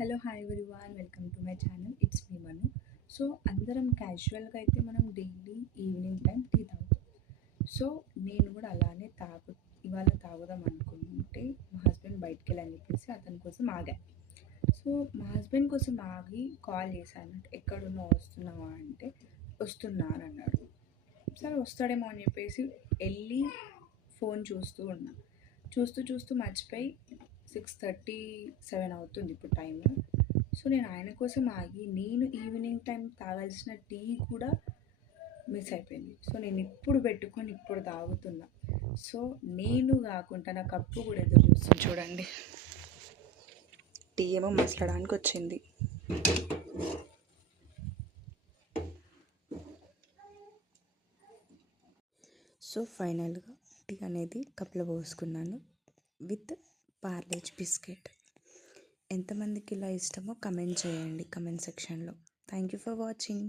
Hello hi everyone welcome to my channel it's me Manu. So అందరం క్యాజువల్గా అయితే మనం డైలీ ఈవినింగ్ టైం టీ తాగుతాం. సో నేను కూడా అలానే ఇవాళ తాగుదాం అనుకుంటే మా హస్బెండ్ బయటికి వెళ్ళని చెప్పేసి అతని కోసం ఆగా. సో మా హస్బెండ్ కోసం ఆగి కాల్ చేశాను, ఎక్కడున్నావు వస్తున్నావా అంటే వస్తున్నా అని అన్నాడు. సరే వస్తాడేమో అని చెప్పేసి వెళ్ళి ఫోన్ చూస్తూ ఉన్నా. చూస్తూ చూస్తూ మర్చిపోయి 6:37 అవుతుంది ఇప్పుడు టైం. సో నేను ఆయన కోసం ఆగి నేను ఈవినింగ్ టైం తాగాల్సిన టీ కూడా మిస్ అయిపోయింది. సో నేను ఇప్పుడు పెట్టుకొని ఇప్పుడు తాగుతున్నా. సో నేను కాకుండా నా కప్పు కూడా ఎదురు చూస్తుంది చూడండి. టీ ఏమో మసలడానికి వచ్చింది. సో ఫైనల్గా టీ అనేది కప్లో పోసుకున్నాను విత్ పార్లేజ్ బిస్కెట్. ఎంతమందికి ఇలా ఇష్టమో కమెంట్ చేయండి కమెంట్ సెక్షన్లో. Thank you for watching.